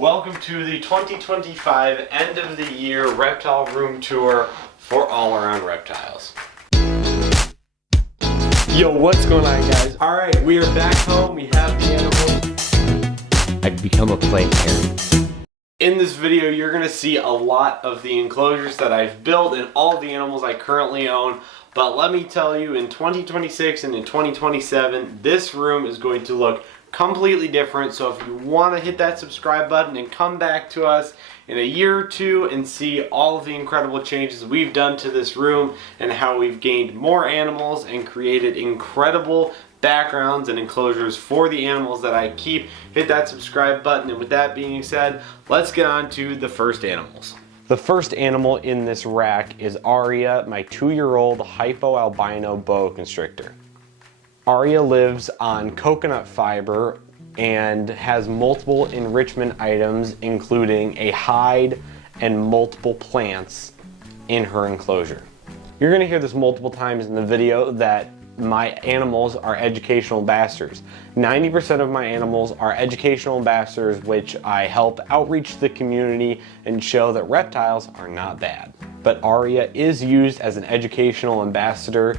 Welcome to the 2025 end of the year reptile room tour for all around reptiles. Yo, what's going on, guys? Alright, we are back home. We have the animals. I've become a planetarian. In this video, you're going to see a lot of the enclosures that I've built and all of the animals I currently own. But let me tell you, in 2026 and in 2027, this room is going to look completely different. So if you want to hit that subscribe button and come back to us in a year or two and see all of the incredible changes we've done to this room and how we've gained more animals and created incredible backgrounds and enclosures for the animals that I keep, hit that subscribe button. And with that being said, let's get on to the first animals. The first animal in this rack is Aria, my 2-year-old hypo-albino boa constrictor. Aria lives on coconut fiber and has multiple enrichment items, including a hide and multiple plants in her enclosure. You're going to hear this multiple times in the video that my animals are educational ambassadors. 90% of my animals are educational ambassadors, which I help outreach the community and show that reptiles are not bad. But Aria is used as an educational ambassador.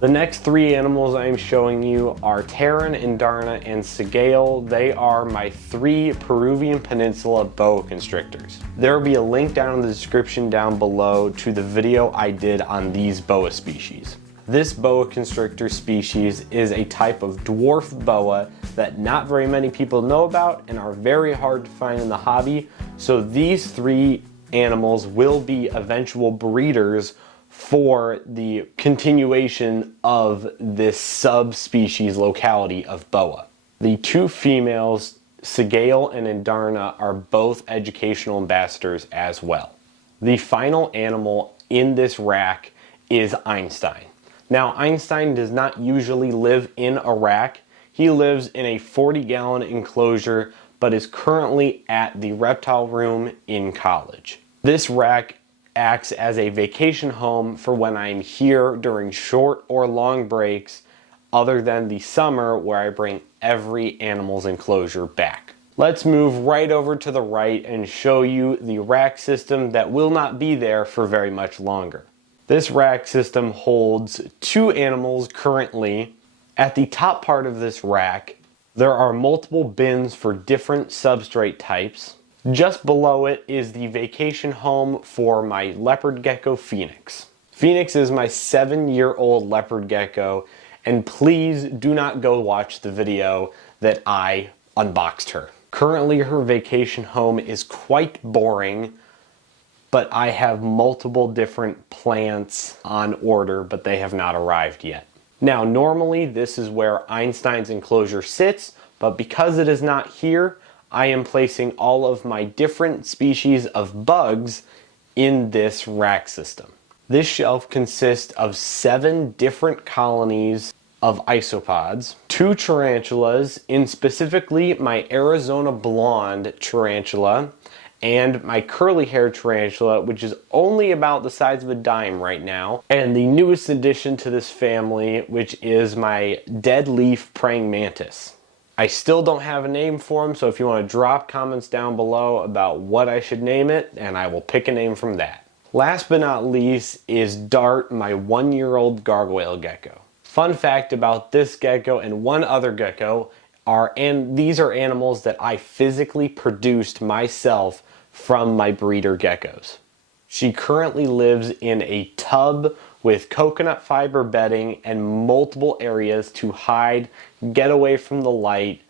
The next 3 animals I'm showing you are Terran, Indarna, and Sigale. They are my 3 Peruvian Peninsula boa constrictors. There will be a link down in the description down below to the video I did on these boa species. This boa constrictor species is a type of dwarf boa that not very many people know about and are very hard to find in the hobby. So these 3 animals will be eventual breeders for the continuation of this subspecies locality of boa. The 2 females, Sigale and Indarna, are both educational ambassadors as well. The final animal in this rack is Einstein. Now, Einstein does not usually live in a rack. He lives in a 40-gallon enclosure, but is currently at the reptile room in college. This rack acts as a vacation home for when I'm here during short or long breaks, other than the summer where I bring every animal's enclosure back. Let's move right over to the right and show you the rack system that will not be there for very much longer. This rack system holds 2 animals currently. At the top part of this rack, there are multiple bins for different substrate types. Just below it is the vacation home for my leopard gecko Phoenix. Phoenix is my 7-year-old leopard gecko, and please do not go watch the video that I unboxed her. Currently, her vacation home is quite boring, but I have multiple different plants on order, but they have not arrived yet. Now, normally this is where Einstein's enclosure sits, but because it is not here, I am placing all of my different species of bugs in this rack system. This shelf consists of 7 different colonies of isopods, 2 tarantulas, in specifically my Arizona blonde tarantula, and my curly-haired tarantula, which is only about the size of a dime right now, and the newest addition to this family, which is my dead leaf praying mantis. I still don't have a name for him, so if you want to drop comments down below about what I should name it, and I will pick a name from that. Last but not least is Dart, my 1-year-old gargoyle gecko. Fun fact about this gecko and one other gecko these are animals that I physically produced myself from my breeder geckos. She currently lives in a tub with coconut fiber bedding and multiple areas to hide, get away from the light,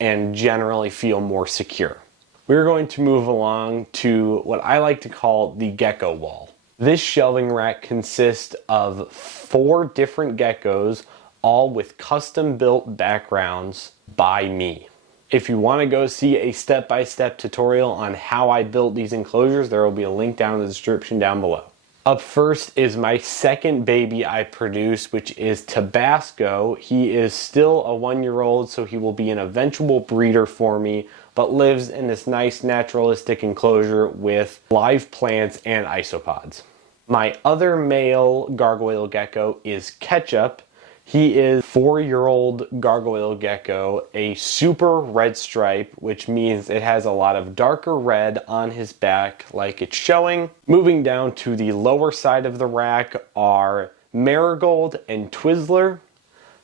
and generally feel more secure. We're going to move along to what I like to call the gecko wall. This shelving rack consists of 4 different geckos, all with custom built backgrounds by me. If you want to go see a step-by-step tutorial on how I built these enclosures, there will be a link down in the description down below. Up first is my second baby I produced, which is Tabasco. He is still a 1-year-old, so he will be an eventual breeder for me, but lives in this nice naturalistic enclosure with live plants and isopods. My other male gargoyle gecko is Ketchup. He is 4-year-old gargoyle gecko, a super red stripe, which means it has a lot of darker red on his back like it's showing. Moving down to the lower side of the rack are Marigold and Twizzler.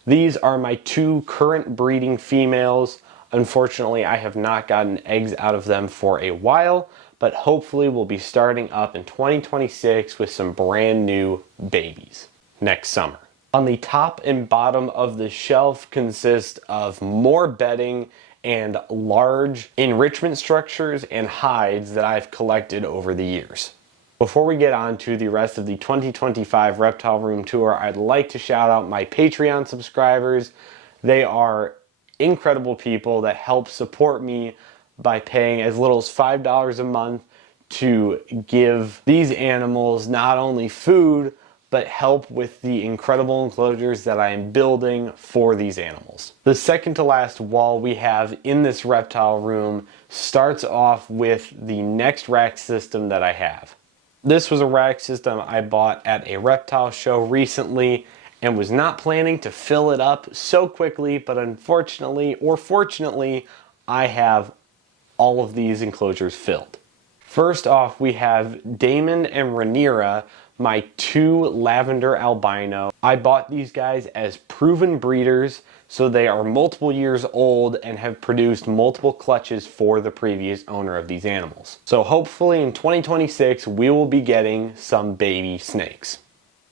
These are my 2 current breeding females. Unfortunately, I have not gotten eggs out of them for a while, but hopefully we'll be starting up in 2026 with some brand new babies next summer. On the top and bottom of the shelf consist of more bedding and large enrichment structures and hides that I've collected over the years. Before we get on to the rest of the 2025 Reptile Room Tour, I'd like to shout out my Patreon subscribers. They are incredible people that help support me by paying as little as $5 a month to give these animals not only food, but help with the incredible enclosures that I am building for these animals. The second to last wall we have in this reptile room starts off with the next rack system that I have. This was a rack system I bought at a reptile show recently and was not planning to fill it up so quickly, but unfortunately or fortunately, I have all of these enclosures filled. First off, we have Damon and Rhaenyra, my 2 lavender albino. I bought these guys as proven breeders, so they are multiple years old and have produced multiple clutches for the previous owner of these animals. So hopefully in 2026 we will be getting some baby snakes.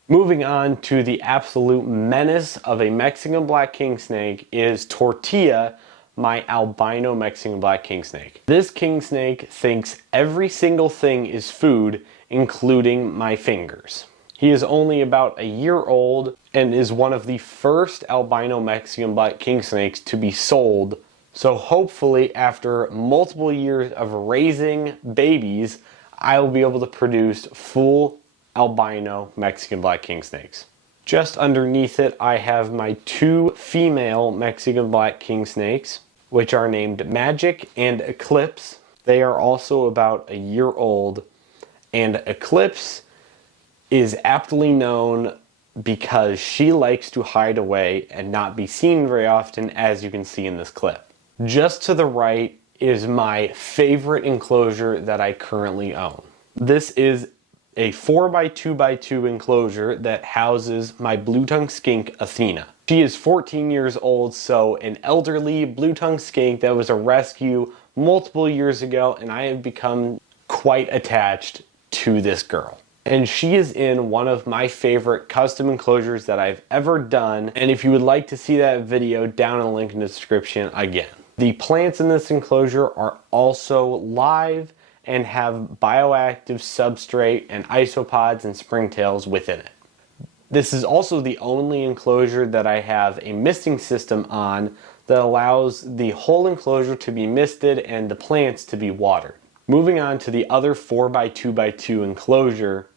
Moving on to the absolute menace of a Mexican black king snake is Tortilla, my albino Mexican black king snake. This king snake thinks every single thing is food, including my fingers. He is only about a year old and is one of the first albino Mexican black king snakes to be sold. So hopefully after multiple years of raising babies, I will be able to produce full albino Mexican black king snakes. Just underneath it, I have my 2 female Mexican black king snakes, which are named Magic and Eclipse. They are also about a year old, and Eclipse is aptly known because she likes to hide away and not be seen very often, as you can see in this clip. Just to the right is my favorite enclosure that I currently own. This is a 4x2x2 enclosure that houses my blue-tongued skink, Athena. She is 14 years old, so an elderly blue-tongued skink that was a rescue multiple years ago, and I have become quite attached to this girl. And she is in one of my favorite custom enclosures that I've ever done, and if you would like to see that video, down in the link in the description again. The plants in this enclosure are also live and have bioactive substrate and isopods and springtails within it. This is also the only enclosure that I have a misting system on that allows the whole enclosure to be misted and the plants to be watered. Moving on to the other 4x2x2 enclosure,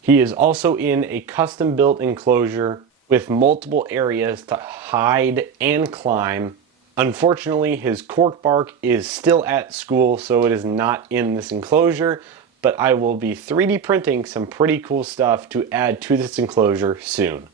he is also in a custom built enclosure with multiple areas to hide and climb. Unfortunately, his cork bark is still at school, so it is not in this enclosure, but I will be 3D printing some pretty cool stuff to add to this enclosure soon.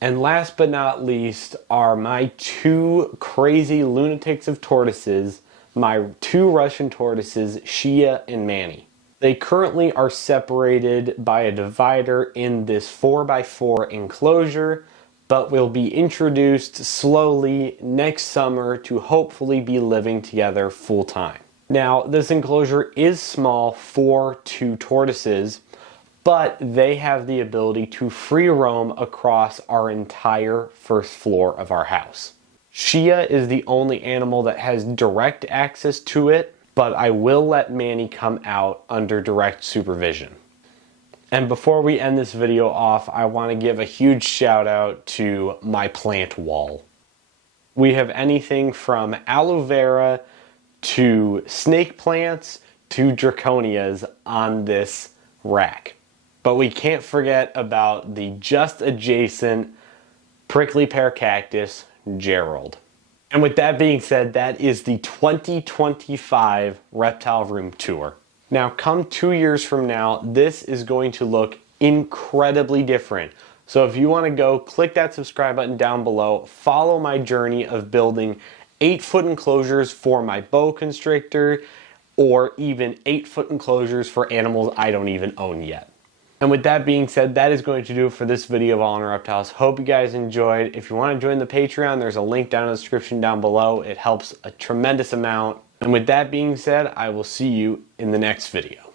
And last but not least are my 2 crazy lunatics of tortoises, my 2 Russian tortoises, Shia and Manny. They currently are separated by a divider in this 4x4 enclosure, but will be introduced slowly next summer to hopefully be living together full time. Now, this enclosure is small for 2 tortoises, but they have the ability to free roam across our entire first floor of our house. Shia is the only animal that has direct access to it, but I will let Manny come out under direct supervision. And before we end this video off, I want to give a huge shout out to my plant wall. We have anything from aloe vera to snake plants to draconias on this rack. But we can't forget about the just adjacent prickly pear cactus, Gerald. And with that being said, that is the 2025 Reptile Room Tour. Now, come 2 years from now, this is going to look incredibly different. So if you want to go, click that subscribe button down below. Follow my journey of building 8-foot enclosures for my boa constrictor, or even 8-foot enclosures for animals I don't even own yet. And with that being said, that is going to do it for this video of All in Reptiles. Hope you guys enjoyed. If you want to join the Patreon, there's a link down in the description down below. It helps a tremendous amount. And with that being said, I will see you in the next video.